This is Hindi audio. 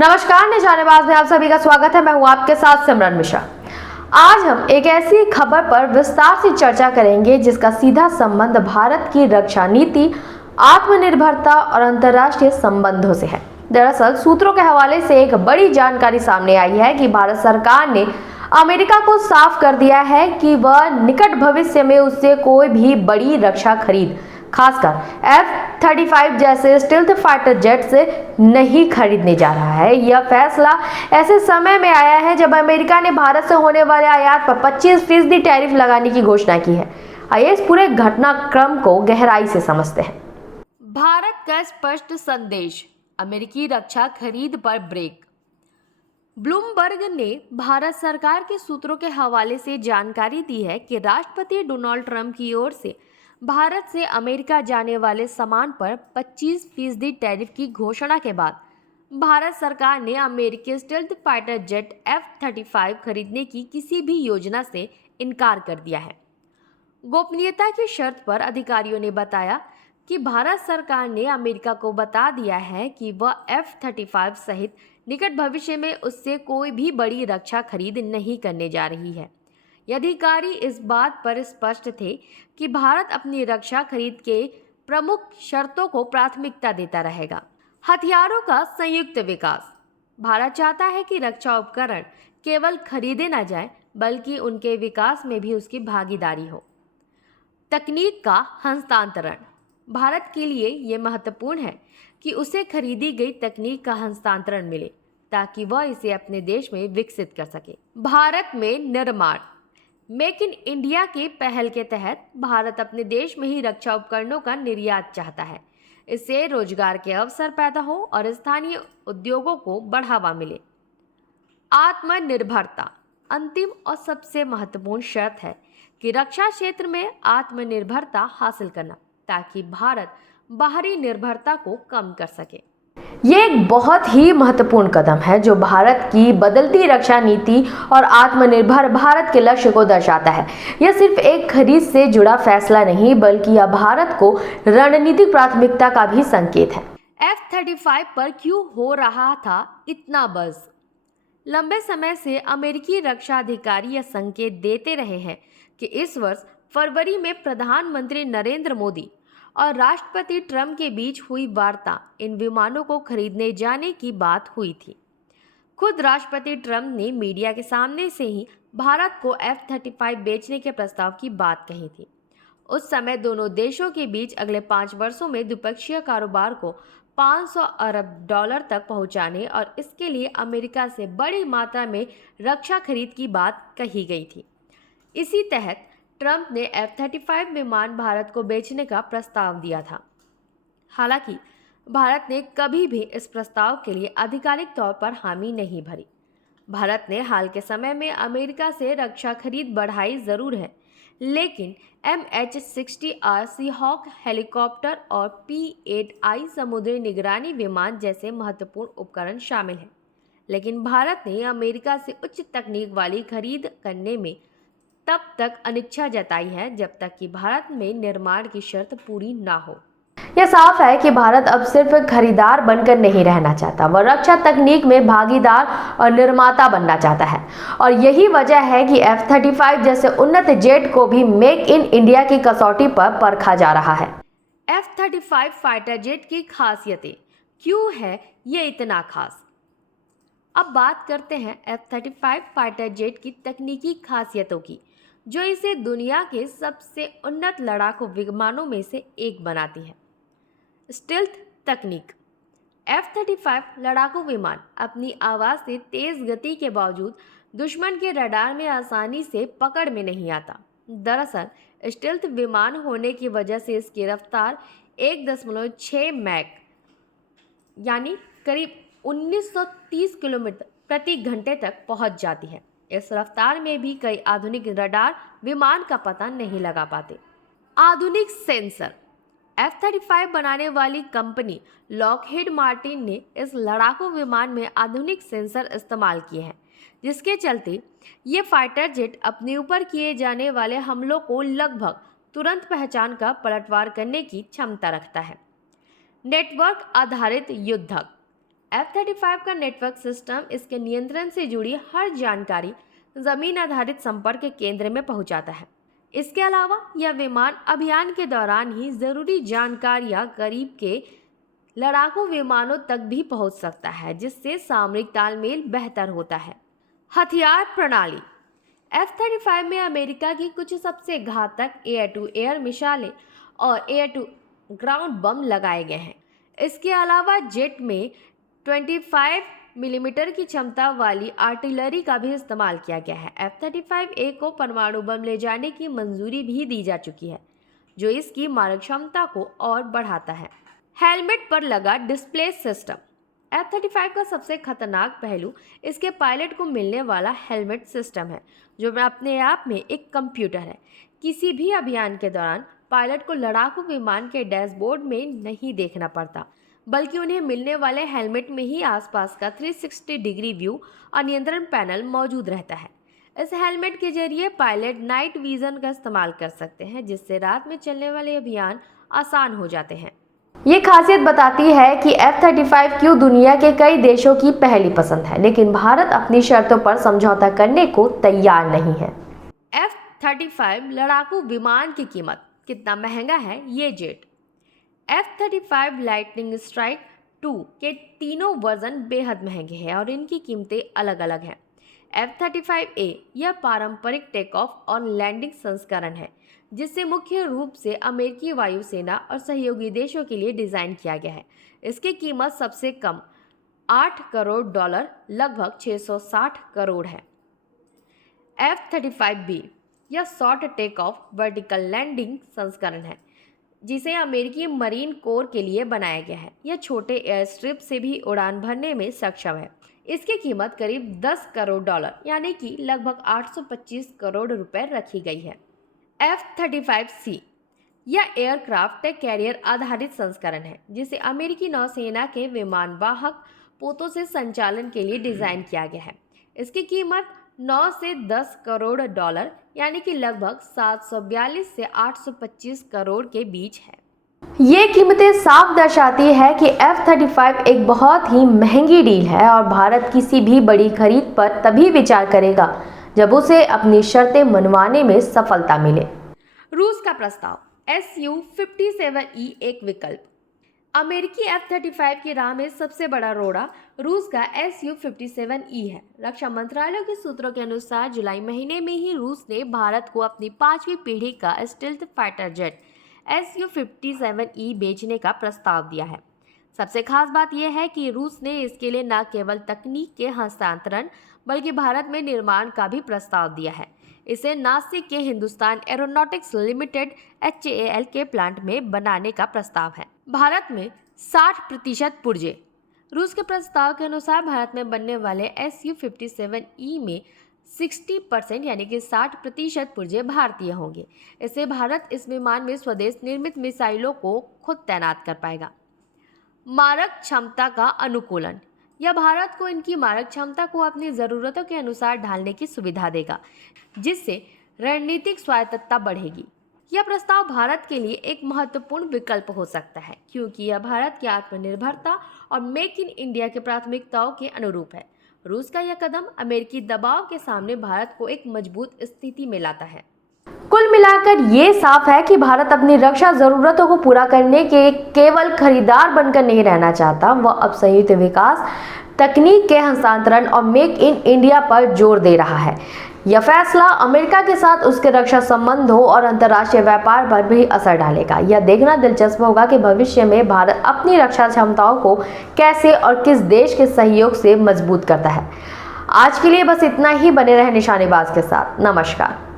नमस्कार, निशानेबाज में आप सभी का स्वागत है। मैं हूं आपके साथ सिमरन मिश्रा। आज हम एक ऐसी खबर पर विस्तार से चर्चा करेंगे जिसका सीधा संबंध भारत की रक्षा नीति, आत्मनिर्भरता और अंतर्राष्ट्रीय संबंधों से है। दरअसल सूत्रों के हवाले से एक बड़ी जानकारी सामने आई है कि भारत सरकार ने अमेरिका को साफ कर दिया है कि वह निकट भविष्य में उससे कोई भी बड़ी रक्षा खरीद, खासकर F-35 जैसे स्टील्थ फाइटर जेट से नहीं खरीदने जा रहा है। यह फैसला ऐसे समय में आया है जब अमेरिका ने भारत से होने वाले आयात पर 25% टैरिफ लगाने की घोषणा की है। आइए इस पूरे घटनाक्रम को गहराई से समझते हैं। भारत का स्पष्ट संदेश, अमेरिकी रक्षा खरीद पर ब्रेक। ब्लूमबर्ग ने भारत सरकार के सूत्रों के हवाले से जानकारी दी है कि राष्ट्रपति डोनाल्ड ट्रंप की ओर से भारत से अमेरिका जाने वाले सामान पर 25% टैरिफ की घोषणा के बाद भारत सरकार ने अमेरिकी स्टील्थ फाइटर जेट F-35 खरीदने की किसी भी योजना से इनकार कर दिया है। गोपनीयता की शर्त पर अधिकारियों ने बताया कि भारत सरकार ने अमेरिका को बता दिया है कि वह F-35 सहित निकट भविष्य में उससे कोई भी बड़ी रक्षा खरीद नहीं करने जा रही है। ये अधिकारी इस बात पर स्पष्ट थे कि भारत अपनी रक्षा खरीद के प्रमुख शर्तों को प्राथमिकता देता रहेगा। हथियारों का संयुक्त विकास। भारत चाहता है कि रक्षा उपकरण केवल खरीदे न जाए बल्कि उनके विकास में भी उसकी भागीदारी हो। तकनीक का हस्तांतरण। भारत के लिए ये महत्वपूर्ण है कि उसे खरीदी गई तकनीक का हस्तांतरण मिले ताकि वह इसे अपने देश में विकसित कर सके। भारत में निर्माण। मेक इन इंडिया के पहल के तहत भारत अपने देश में ही रक्षा उपकरणों का निर्यात चाहता है। इससे रोजगार के अवसर पैदा हो और स्थानीय उद्योगों को बढ़ावा मिले। आत्मनिर्भरता। अंतिम और सबसे महत्वपूर्ण शर्त है कि रक्षा क्षेत्र में आत्मनिर्भरता हासिल करना ताकि भारत बाहरी निर्भरता को कम कर सके। ये एक बहुत ही महत्वपूर्ण कदम है जो भारत की बदलती रक्षा नीति और आत्मनिर्भर भारत के लक्ष्य को दर्शाता है। यह सिर्फ एक खरीद से जुड़ा फैसला नहीं बल्कि यह भारत को रणनीतिक प्राथमिकता का भी संकेत है। F-35 पर क्यों हो रहा था इतना बज़? लंबे समय से अमेरिकी रक्षा अधिकारी यह संकेत देते रहे हैं कि इस वर्ष फरवरी में प्रधानमंत्री नरेंद्र मोदी और राष्ट्रपति ट्रंप के बीच हुई वार्ता इन विमानों को खरीदने जाने की बात हुई थी। खुद राष्ट्रपति ट्रंप ने मीडिया के सामने से ही भारत को F-35 बेचने के प्रस्ताव की बात कही थी। उस समय दोनों देशों के बीच अगले 5 वर्षों में द्विपक्षीय कारोबार को $500 अरब तक पहुंचाने और इसके लिए अमेरिका से बड़ी मात्रा में रक्षा खरीद की बात कही गई थी। इसी तहत ट्रंप ने F-35 विमान भारत को बेचने का प्रस्ताव दिया था। हालांकि भारत ने कभी भी इस प्रस्ताव के लिए आधिकारिक तौर पर हामी नहीं भरी। भारत ने हाल के समय में अमेरिका से रक्षा खरीद बढ़ाई जरूर है, लेकिन MH-60R सीहॉक हेलीकॉप्टर और P-8I समुद्री निगरानी विमान जैसे महत्वपूर्ण उपकरण शामिल हैं। लेकिन भारत ने अमेरिका से उच्च तकनीक वाली खरीद करने में तब तक अनिच्छा जताई है जब तक कि भारत में निर्माण की शर्त पूरी ना हो। यह साफ है कि भारत अब सिर्फ खरीदार बनकर नहीं रहना चाहता, वह रक्षा तकनीक में भागीदार और निर्माता बनना चाहता है। और यही वजह है कि F-35 जैसे उन्नत जेट को भी मेक इन इंडिया की कसौटी पर परखा जा रहा है। F-35 फाइटर जेट की खासियतें क्यों है ये इतना खास? अब बात करते हैं F-35 फाइटर जेट की तकनीकी खासियतों की, जो इसे दुनिया के सबसे उन्नत लड़ाकू विमानों में से एक बनाती है। स्टील्थ तकनीक। F-35 लड़ाकू विमान अपनी आवाज़ से तेज़ गति के बावजूद दुश्मन के रडार में आसानी से पकड़ में नहीं आता। दरअसल स्टील्थ विमान होने की वजह से इसकी रफ्तार 1.6 मैक यानी करीब 1930 किलोमीटर प्रति घंटे तक पहुंच जाती है। इस रफ्तार में भी कई आधुनिक रडार विमान का पता नहीं लगा पाते। आधुनिक सेंसर। F-35 बनाने वाली कंपनी लॉकहीड मार्टिन ने इस लड़ाकू विमान में आधुनिक सेंसर इस्तेमाल किए हैं, जिसके चलते ये फाइटर जेट अपने ऊपर किए जाने वाले हमलों को लगभग तुरंत पहचान कर पलटवार करने की क्षमता रखता है। नेटवर्क आधारित युद्धक। F-35 का नेटवर्क सिस्टम इसके नियंत्रण से जुड़ी हर जानकारी जमीन आधारित संपर्क के केंद्र में पहुंचाता है। इसके अलावा यह विमान अभियान के दौरान ही जरूरी जानकारियां करीब के लड़ाकू विमानों तक भी पहुंच सकता है, जिससे सामरिक तालमेल बेहतर होता है। हथियार प्रणाली। F-35 में अमेरिका की कुछ सबसे घातक एयर टू एयर मिसाइलें और एयर टू ग्राउंड बम लगाए गए हैं। इसके अलावा जेट में 25 मिलीमीटर की क्षमता वाली आर्टिलरी का भी इस्तेमाल किया गया है। F-35A को परमाणु बम ले जाने की मंजूरी भी दी जा चुकी है, जो इसकी मारक क्षमता को और बढ़ाता है। हेलमेट पर लगा डिस्प्ले सिस्टम। F-35 का सबसे खतरनाक पहलू इसके पायलट को मिलने वाला हेलमेट सिस्टम है, जो अपने आप में एक कंप्यूटर है। किसी भी अभियान के दौरान पायलट को लड़ाकू विमान के डैशबोर्ड में नहीं देखना पड़ता, बल्कि उन्हें मिलने वाले हेलमेट में ही आसपास का 360 डिग्री व्यू और नियंत्रण पैनल मौजूद रहता है। इस हेलमेट के जरिए पायलट नाइट विजन का इस्तेमाल कर सकते हैं, जिससे रात में चलने वाले अभियान आसान हो जाते हैं। ये खासियत बताती है कि F-35 क्यों दुनिया के कई देशों की पहली पसंद है, लेकिन भारत अपनी शर्तों पर समझौता करने को तैयार नहीं है। F-35 लड़ाकू विमान की कीमत कितना महंगा है ये जेट। F-35 लाइटनिंग स्ट्राइक 2 के तीनों वर्जन बेहद महंगे हैं और इनकी कीमतें अलग अलग हैं। F-35A यह पारंपरिक टेक ऑफ और लैंडिंग संस्करण है, जिसे मुख्य रूप से अमेरिकी वायुसेना और सहयोगी देशों के लिए डिज़ाइन किया गया है। इसकी कीमत सबसे कम $8 करोड़ लगभग 660 करोड़ है। F-35B यह short take off vertical landing संस्करण है, जिसे अमेरिकी मरीन कोर के लिए बनाया गया है। यह छोटे एयर स्ट्रिप से भी उड़ान भरने में सक्षम है। इसकी कीमत करीब $10 करोड़ यानी कि लगभग 825 करोड़ रुपए रखी गई है। F-35C यह एयरक्राफ्ट कैरियर आधारित संस्करण है, जिसे अमेरिकी नौसेना के विमान वाहक पोतों से संचालन के लिए डिज़ाइन किया गया है। इसकी कीमत 9 से $10 करोड़ यानी कि लगभग 742 से 825 करोड़ के बीच है। ये कीमतें साफ दर्शाती है कि F-35 एक बहुत ही महंगी डील है और भारत किसी भी बड़ी खरीद पर तभी विचार करेगा जब उसे अपनी शर्तें मनवाने में सफलता मिले। रूस का प्रस्ताव। Su-57E एक विकल्प। अमेरिकी F-35 की राह में सबसे बड़ा रोड़ा रूस का Su-57E है। रक्षा मंत्रालय के सूत्रों के अनुसार जुलाई महीने में ही रूस ने भारत को अपनी 5वीं पीढ़ी का स्टेल्थ फाइटर जेट Su-57E बेचने का प्रस्ताव दिया है। सबसे खास बात यह है कि रूस ने इसके लिए न केवल तकनीक के हस्तांतरण बल्कि भारत में निर्माण का भी प्रस्ताव दिया है। इसे नासिक के हिंदुस्तान एरोनॉटिक्स लिमिटेड HAL के प्लांट में बनाने का प्रस्ताव है। भारत में 60% पुर्जे। रूस के प्रस्ताव के अनुसार भारत में बनने वाले Su-57E में 60% यानी कि 60% पुर्जे भारतीय होंगे। इससे भारत इस विमान में स्वदेश निर्मित मिसाइलों को खुद तैनात कर पाएगा। मारक क्षमता का अनुकूलन। यह भारत को इनकी मारक क्षमता को अपनी ज़रूरतों के अनुसार ढालने की सुविधा देगा, जिससे रणनीतिक स्वायत्तता बढ़ेगी। यह प्रस्ताव भारत के लिए एक महत्वपूर्ण विकल्प हो सकता है, क्योंकि यह भारत की आत्मनिर्भरता और मेक इन इंडिया की प्राथमिकताओं के अनुरूप है। रूस का यह कदम अमेरिकी दबाव के सामने भारत को एक मजबूत स्थिति में लाता है। कुल मिलाकर ये साफ है कि भारत अपनी रक्षा जरूरतों को पूरा करने के केवल खरीदार बनकर नहीं रहना चाहता। वह अब संयुक्त विकास, तकनीक के हस्तांतरण और मेक इन इंडिया पर जोर दे रहा है। यह फैसला अमेरिका के साथ उसके रक्षा संबंधों और अंतर्राष्ट्रीय व्यापार पर भी असर डालेगा। यह देखना दिलचस्प होगा कि भविष्य में भारत अपनी रक्षा क्षमताओं को कैसे और किस देश के सहयोग से मजबूत करता है। आज के लिए बस इतना ही। बने रहे निशानेबाज के साथ। नमस्कार।